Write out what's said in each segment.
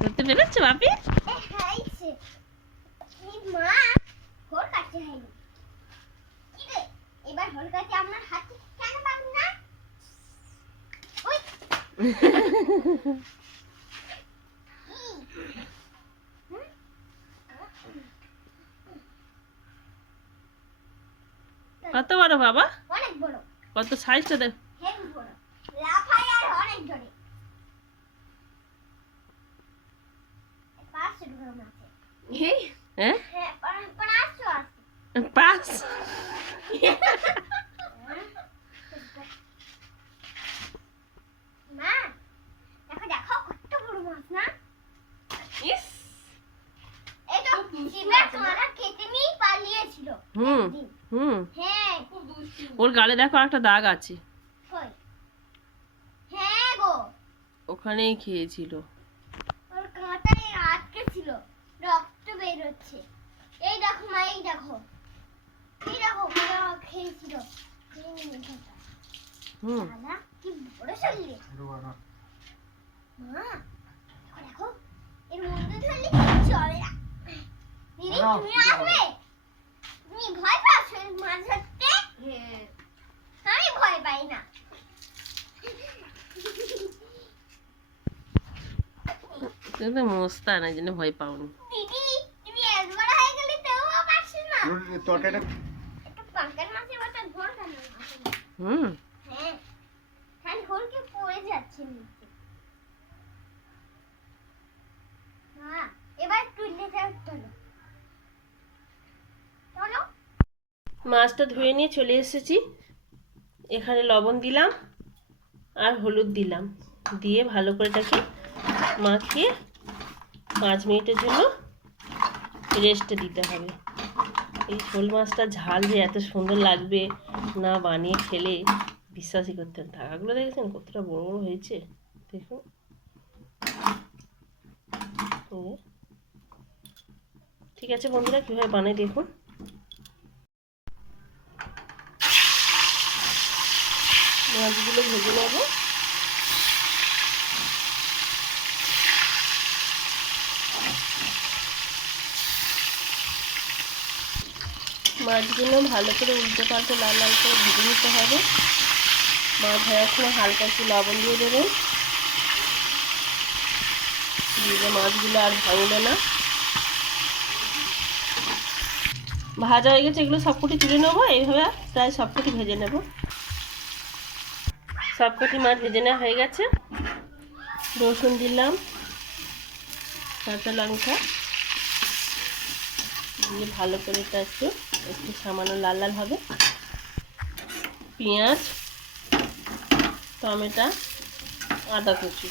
ধরতে পেরেছো বাপি? এবার হোল কাটে আপনার হাতে কেন পাবেন না? কত বড় বাবা? অনেক বড়। কত সাইজটা দেখ। হেভি বড়। লাফায় আর অনেক জোরে। পাঁচ গ্রাম আছে। হ্যাঁ? হ্যাঁ, 500 আছে। 5? মা, দেখো দেখো কত বড় মাছ না? ইস, এই তো শিবের মাথা কেটে নিয়ে পালিয়েছিল। একদিন। হ্যাঁ, খুব দুষ্টু। ওর গালে দেখো একটা দাগ আছে। কই? হ্যাঁ গো। ওখানেই খেয়েছিল। ওর কাঁটায় আটকে ছিল। রক্ত বের হচ্ছে। এই দেখো মা, এই দেখো। এই দেখো পুরো খেয়েছিল। দাদা কি বড় শরীরে। মা, দেখো এর মধ্যে ধরলে চলে না। দিদি তুমি আসবে? তুমি ভয় পাও মাছ ধরতে? হ্যাঁ, আমি ভয় পাই না। তুমি তো মস্তান, এই জন্য ভয় পাওনি। দিদি তুমি একবার হয়ে গেলে তেও পারছ না। তরকারিটা একটু পাঙ্কার মাছের মতো ধর কেন? হ্যাঁ, খালি হলকে পড়ে যাচ্ছে নিচে। মা, এবার তুলে দাও চলো। চলো। মাছটা ধুয়ে নিয়ে চলে এসেছি। এখানে লবণ দিলাম আর হলুদ দিলাম, দিয়ে ভালো করে এটাকে মাখিয়ে 5 মিনিটের জন্য রেস্টে দিতে হবে। এই শোল মাছটা ঝাল যে এত সুন্দর লাগবে না বানিয়ে খেলে বিশ্বাসই করতে না। টাকাগুলো দেখেছেন কতটা বড় বড় হয়েছে, দেখুন। ঠিক আছে বন্ধুরা, কীভাবে বানাই দেখুন। মাছগুলো ভেজে নেব। মাছগুলো ভালো করে উল্টে পাল্টে লাল লাল করে ভেজে নিতে হবে। মাছ ভাজার সময় হালকা একটু লবণ দিয়ে দেবেন, দিয়ে মাছগুলো আর ভাঙবে না। ভাজা হয়ে গেছে, এগুলো সবকটি তুলে নেবো। এইভাবে প্রায় সবকটি ভেজে নেব। সবকটি মাছ ভেজে নেওয়া হয়ে গেছে। রসুন দিলাম, কাঁচা লঙ্কা দিয়ে ভালো করে এটা একটু একটু সামান্য লাল লাল হবে। পেঁয়াজ, টমেটো, আদা কুচি,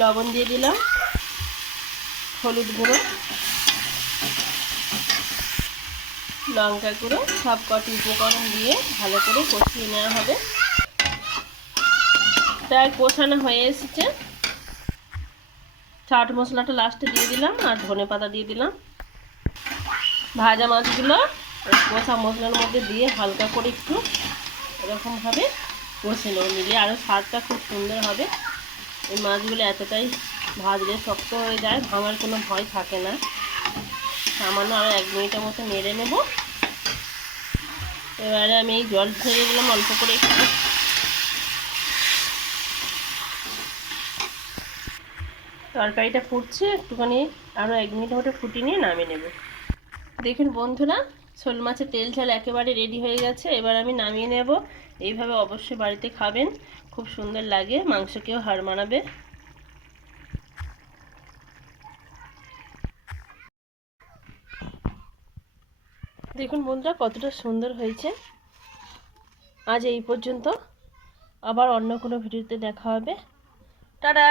লবণ দিয়ে দিলাম, হলুদ গুঁড়ো, লঙ্কা গুঁড়ো, সব কটি উপকরণ দিয়ে ভালো করে কষিয়ে নেওয়া হবে। প্রায় কষানো হয়ে এসেছে। চাট মশলাটা লাস্টে দিয়ে দিলাম আর ধনে পাতা দিয়ে দিলাম। ভাজা মাছগুলো কষা মশলার মধ্যে দিয়ে হালকা করে একটু এরকমভাবে কষে নেব, নিলে আরও স্বাদটা খুব সুন্দর হবে। এই মাছগুলো এতটাই ভাজলে শক্ত হয়ে যায়, ভাঙার কোনো ভয় থাকে না। সামান্য আরও 1 মিনিটের মতো নেড়ে নেব। এবারে আমি এই জল ছেড়ে দিলাম অল্প করে একটু। তরকারিটা ফুটছে, একটুখানি আরও 1 মিনিট মতো ফুটিয়ে নিয়ে নামিয়ে নেব। দেখুন বন্ধুরা, শোল মাছের তেল ঝাল একেবারে রেডি হয়ে গেছে। এবার আমি নামিয়ে নেব। এইভাবে অবশ্যই বাড়িতে খাবেন, খুব সুন্দর লাগে, মাংসকেও হার মানাবে। দেখুন বন্ধুরা কতটা সুন্দর হয়েছে। আজ এই পর্যন্ত, আবার অন্য কোনো ভিডিওতে দেখা হবে। টাটা।